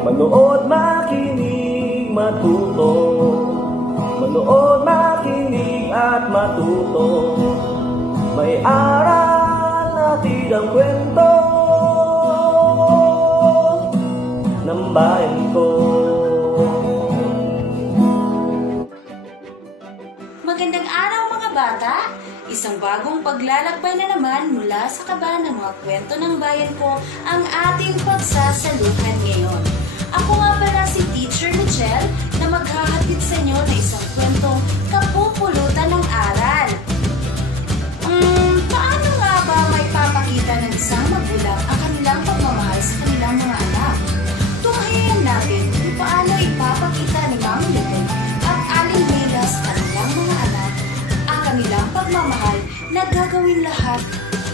Manood, makinig, matuto. Manood, makinig at matuto. May aral natin ang kwento ng bayan ko. Magandang araw mga bata! Isang bagong paglalakbay na naman mula sa kaba ng mga kwento ng bayan ko ang ating pagsasaluhan ngayon. Ako nga pala si Teacher Michelle na maghahatid sa inyo na isang kwentong kapupulutan ng aral. Paano nga ba may papakita ng isang magulang ang kanilang pagmamahal sa kanilang mga anak? Tunghayan natin kung paano ipapakita ni Ma'am Lily at Aling Mila sa kanilang mga anak ang kanilang pagmamahal na gagawin lahat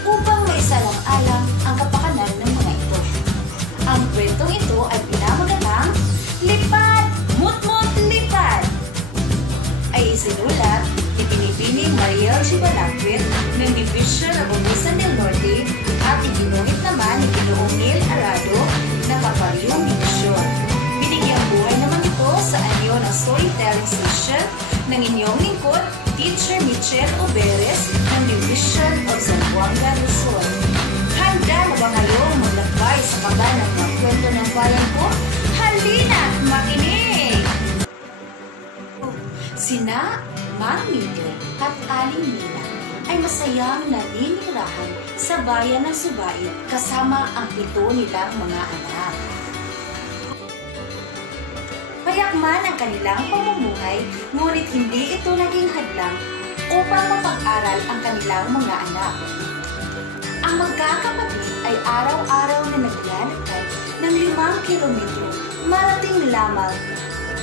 upang maisalang-alang ang kapakanan ng mga ito. Ang kwentong ito ay pinamagalang Lipad! Mut-mut lipad! Ay isinulat ni Pinipining Mariel G. Balakvit ng Division of Omisan del Norte at iginuhit naman ni Ginoong Neil Arado na Kapariong Division. Binigyang buhay naman ito sa anyo ng storytelling session ng inyong lingkod, Teacher Michelle Oberes ng Division of Zamboanga, Luzon. Handa na ba kayong maglakbay sa kaba ng mga kwento ng bayan ko? Halina, makinig! Sina Ma'am Mildred at Aling Mila ay masayang naninirahan sa bayan ng Subait kasama ang 7 nilang mga anak. Payakman ang kanilang pamumuhay, ngunit hindi ito naging hadlang upang mapag-aral ang kanilang mga anak. Ang magkakapatid ay araw-araw na naglalakad ng 5 kilometro marating lamang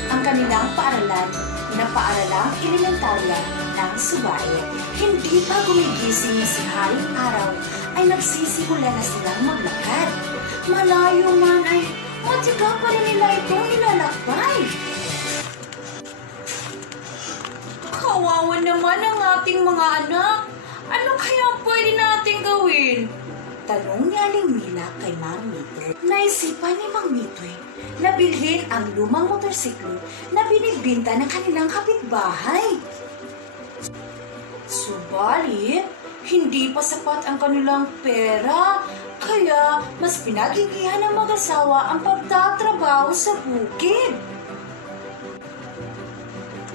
ang kanilang paaralan na paaralang elementarya ng Subait. Hindi pa gumigising si Haring Araw ay nagsisimula na silang maglakad. Malayo man ay matiga pa rin nila itong nilalakbay. Kawawa naman ang ating mga anak. Ano kaya pwede natin gawin? Tanong ni Aling Mila kay Mang Mitoy. Naisipan ni Mang Mitoy na bilhin ang lumang motorsiklo na binibinta ng kanilang kapitbahay. Subalit, hindi pa sapat ang kanilang pera, kaya mas pinagigihan ng mag-asawa ang pagtatrabaho sa bukid.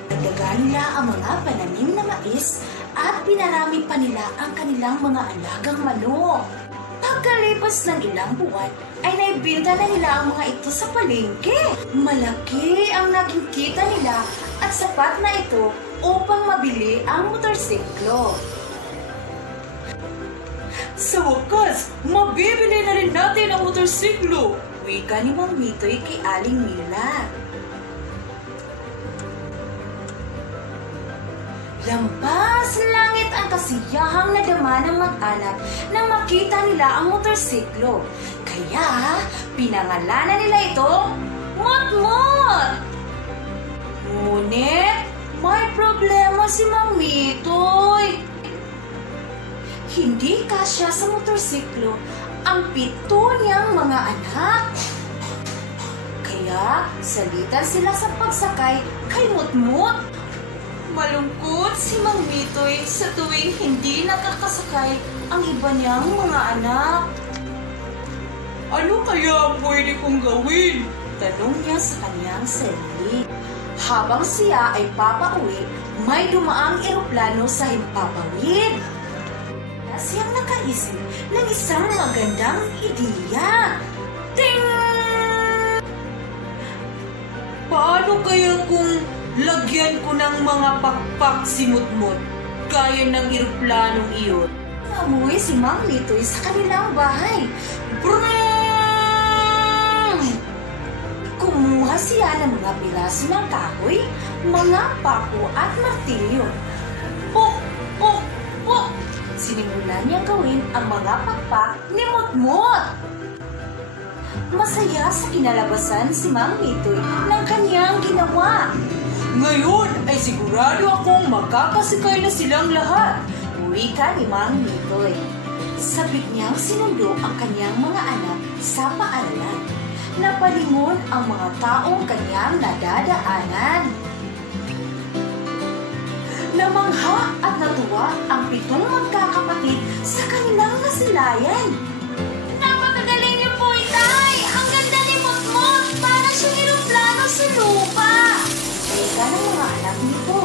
Nagdaga nila ang mga pananim na mais at pinarami pa nila ang kanilang mga alagang manok. Pagkalipas ng ilang buwan, ay naibinta na nila ang mga ito sa palengke. Malaki ang naging kita nila at sapat na ito upang mabili ang motorsiklo. Sa wakas, mabibili na rin natin ang motorsiklo, wika ni Mang Mitoy kay Aling Mila. Lampas langit ang kasiyahang nadama ng mag-anak nang makita nila ang motorsiklo. Kaya, pinangalanan nila ito, Mut-mut! Ngunit, may problema si Mang Mitoy. Hindi kasya sa motorsiklo ang 7 niyang mga anak. Kaya, salitan sila sa pagsakay kay Mut-mut. Malungkot si Mang Mitoy sa tuwing hindi nakakasakay ang iba niyang mga anak. Ano kaya ang pwede kong gawin? Tanong niya sa kanyang sarili. Habang siya ay papauwi, may dumaang eroplano sa himpapawid. Siyang nakaisip ng isang magandang ideya. Ting! Paano kaya kung lagyan ko ng mga pakpak si Mut-mut gaya ng eroplanong iyon? Namuwi si Mang Mitoy sa kanilang bahay. Brrrr! Kumuha siya ng mga piraso ng kahoy, mga pako at martilyo. Pok! Pok! Pok! Sinimulan niyang gawin ang mga pakpak ni Mut-mut. Masaya sa kinalabasan si Mang Mitoy ng kanyang ginawa. Ngayon ay sigurado akong magkakasakay na silang lahat. Wika ni Mang Litoy. Sabik niyang sinundo ang kanyang mga anak sa paaralan. Napalingon ang mga taong kanyang nadadaanan. Namangha at natuwa ang 7 magkakapatid sa kanilang nasilayan. Napakagaling niyo po, Itay! Ang ganda ni Motmot! Para siyang eroplano sa lupa! Ika ng mga anak nito.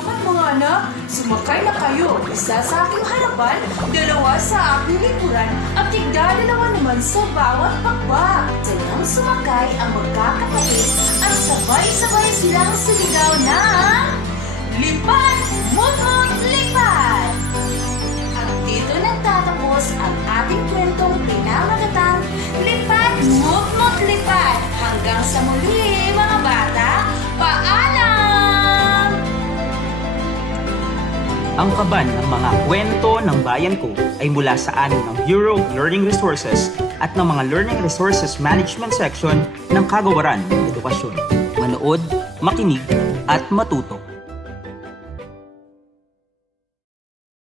Mga anak, sumakay na kayo. Isa sa aking harapan, 2 sa aking likuran, at tigda-2 naman sa bawat pakpak. Sayang sumakay ang magkakapatid at sabay-sabay silang sumigaw ng Lipad! Mutmut Lipad! At dito nagtatapos ang ating kwentong pinamagatang Lipad Mutmut Lipad. Hanggang sa muli mga bata, paalam! Ang kaban ng mga kwento ng bayan ko ay mula sa amin ng Bureau of Learning Resources at ng mga Learning Resources Management Section ng Kagawaran ng Edukasyon. Manood, makinig, at matuto.